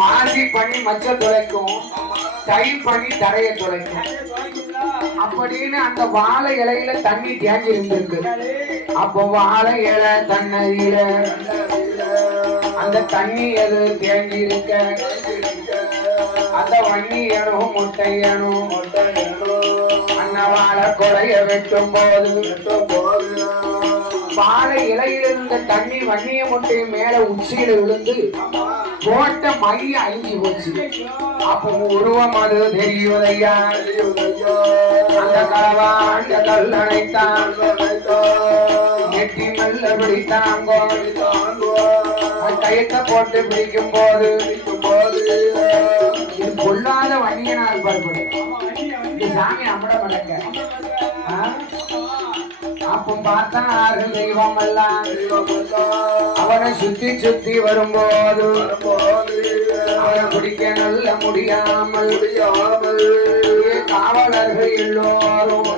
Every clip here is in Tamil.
மாசி பனி மச்ச துளைக்கும், தை பனி தரைய துளைக்கும் அப்படின்னு அந்த வாழை இலையில தண்ணி தேங்கி இருந்திருக்கு. அப்போ வாழை இலை தண்ணீர அந்த தண்ணி எது தேங்கி இருக்க, அந்த வன்னி எனும் முட்டை எனும் அன்ன வாழை கொலைய வெட்டும் போது வாழை இலையில இருந்த தண்ணி வன்னிய முட்டை மேல உச்சியில விழுந்து போட்ட மைய அழிஞ்சி போச்சு. அப்போ உருவம் அது தெரியுதையா, அந்த களவாண்ட கல்லணைத்தான் எட்டி மெல்ல பிடித்தாங்கோ. கயத்தை போட்டு பிடிக்கும் போது இது கொள்ளாத வன்னியனால் பருப்படு சாமி அம்மட மடக்க. அப்போ பார்த்தாரு தெய்வம் எல்லாம் அவனை சுத்தி சுத்தி வரும்போது அவனை பிடிக்க நல்ல முடியாமல் காவலர்கள் எல்லோரும்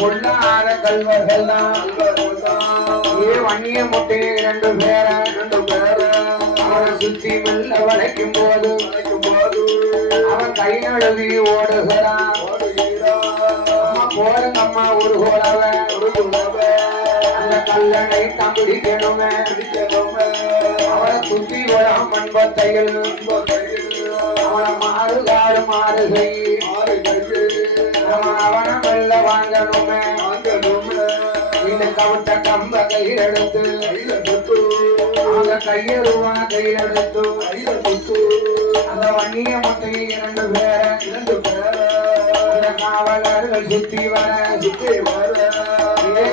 கொள்ளாத கல்வர்கள் தான் வன்னிய முட்டையை 2 பேரை அவனை சுத்தி மெல்ல வளைக்கும் போது அவன் கை நழுவி ஓடுகிறான். போடுங்க அம்மா ஒரு கோலவ அந்த கல்லணை தம்பிடிக்கணுமே அவனை சுத்தி வரும் மண்பத்தையில் அவனை மாறுகாடு மாறுகை அவனை மெல்ல வாங்கணுமே. இந்த கவட்ட கம்ப கையில் எடுத்து அவங்க கையெழுவா கையில் எடுத்து அந்த வன்னிய முட்டையை 2 பேரை காவலர்கள் சுத்தி வர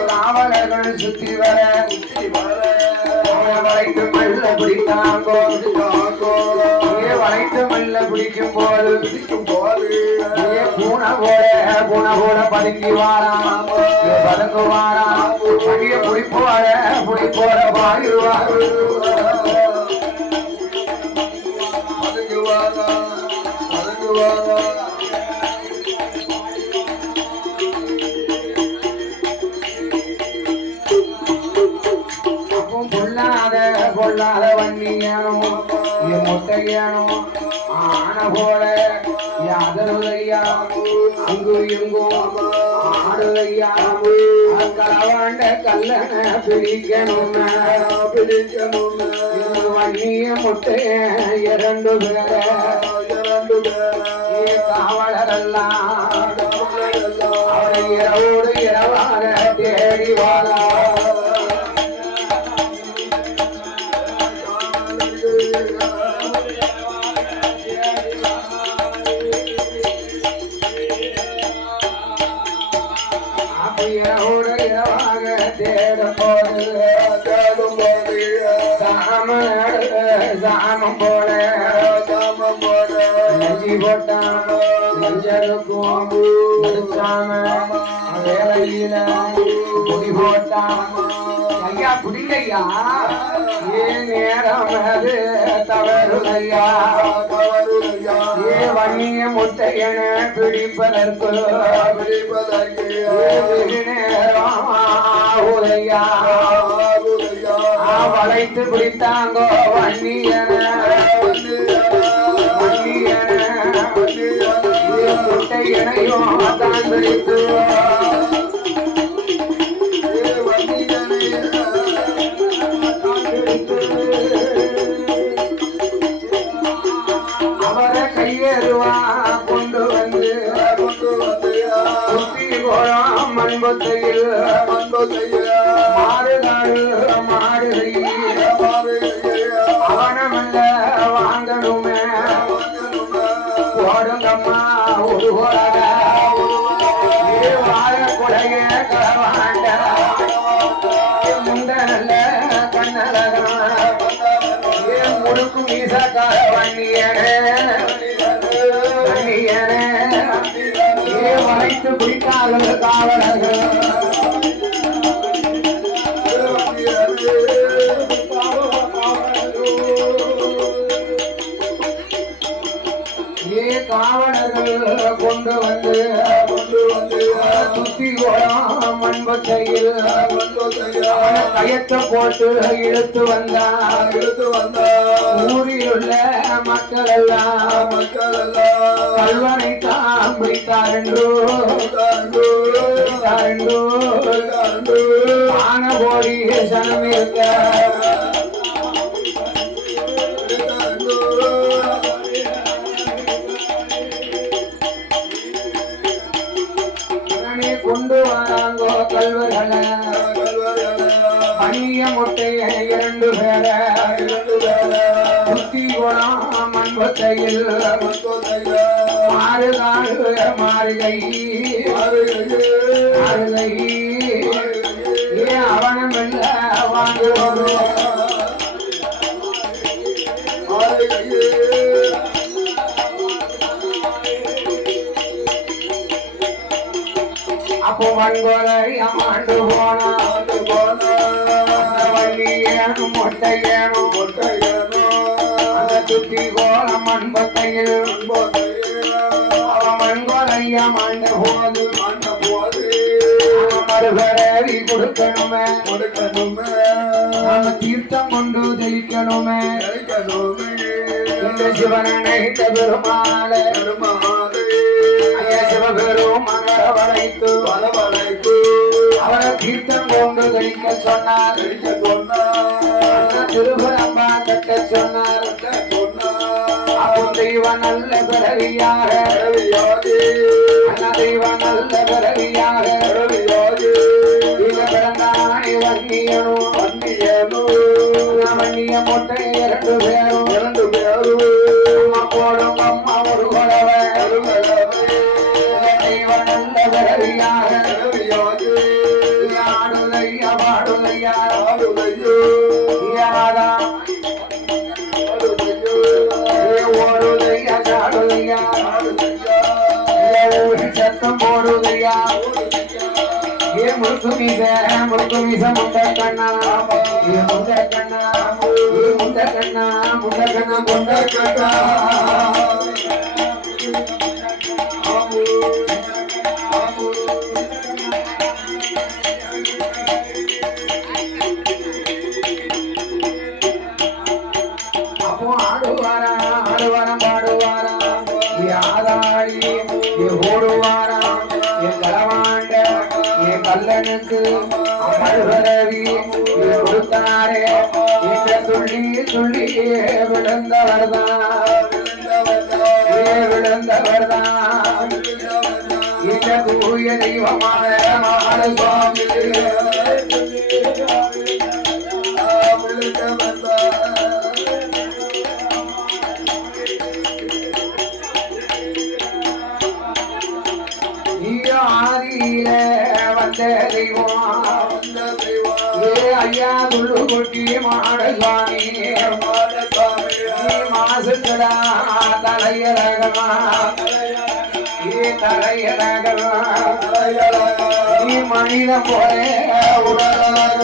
காவலர்கள் சுத்தி வர வளைத்து மெல்ல பிடித்தாங்கோ. வளைத்து மெல்ல பிடிக்கும் போது பூனை போல பதுங்கி வாராம் பணிய புடிப்போட வாயுவாரு பொல்லாத வன்னியானும் முட்டையானும் ஆன போல யாதருதையா அங்கு எங்கும் ஆடுதையா களவாண்ட கல்லணை பிடிக்கணும் வன்னிய முட்டைய 2 பேரை காவலரெல்லாம் அவரை இரவோடு இரவாக தேடி வாழா. சாமம் போல நெஞ்சி போட்டான் நெஞ்சருக்கும் வேலையில குடி போட்டான். ஐயா புடிங்கய்யா ஏன் நேரம் அது தவறுதையா வன்னிய முட்டையன பிடிப்பதற்கு நேரம் ஆகுதையா வளைத்து பிடித்தாங்கோ வன்னியன முட்டையனையும் தான் பிடித்து அவரை கையேறுவா கொண்டு வந்து சுத்தி போறான் மண்பொத்தையில் மாறுகாடு அவனமல்ல வாங்கணுமே போடுங்கம்மா ஒரு போராட வாழ கொலைய களவாண்ட முண்ட நல்ல கண்ணழகா முடுக்கும் மீசக்கார வன்னியனே வளைத்து பிடிக்காத காவலர்கள் காவலர்கள் கொண்டு வந்து சுத்தி கோலம் மண்பத்தையில் கயத்தை போட்டு இழுத்து வந்தார் ஊரில் உள்ள மக்கள் எல்லாம் கல்வனை தான் பிடித்தார் என்றோ ஆன கோடி சனம் இருக்க கொண்டு வராங்கோ கல்வர்களை பனிய முட்டைய 2 பேரை சுத்தி குணம் மண்பத்தையில் மாறுகை ஏன் அவனம் இல்ல வாங்குவோம் அப்போ வன்கொலை அம்மாண்டு போனா வள்ளி ஏனும் மொட்டை ஏனும் அந்த சுத்தி கோலம் மண்பத்தையில் அவன் வன்கொலை அம்மாண்ட போது மறுபடி கொடுக்கணுமே நம்ம தீர்த்தம் கொண்டு தெளிக்கணுமே இந்த சிவனை நினைத்த பெருமாளே சிவபெரும் மனவளைத்து அவரை தீர்த்தம் கொண்டு கழிக்க சொன்னார் திருபரம்பா கட்ட சொன்னார் தெய்வ நல்ல பிறவியாக தெய்வ நல்ல பிறவியாக பிறந்தானே வன்னிய மொட்டை 2 பேரும் அம்மா போடும் அம்மா ஒரு குறவை தெய்வ நல்ல பிறவியாக ஆடுதையா பாடுதையா ஓடுதையா சாடுதையா சத்தம் போடுதையா ஏ முழுக்கு மீச முண்டை கண்ணா முண்டை கண்ணா முண்டை கண்ணா அப்போ ஆடுவாராம் பாடுவாராம் ஆதாளி ஓடுவாராம் என் களவாண்ட என் கல்லனுக்கு மறுபரவி கொடுத்தாரே இந்த துள்ளி விழுந்தவர்தான் இந்த தூய தெய்வமான சுவாமி ஆதியில வந்த தெய்வம் ஏ ஐயா துள்ளு கொட்டி மாடசாமி மாசுக்கடா தலையரகமா ஏ தலையரகமா நீ மனித போல உடலாக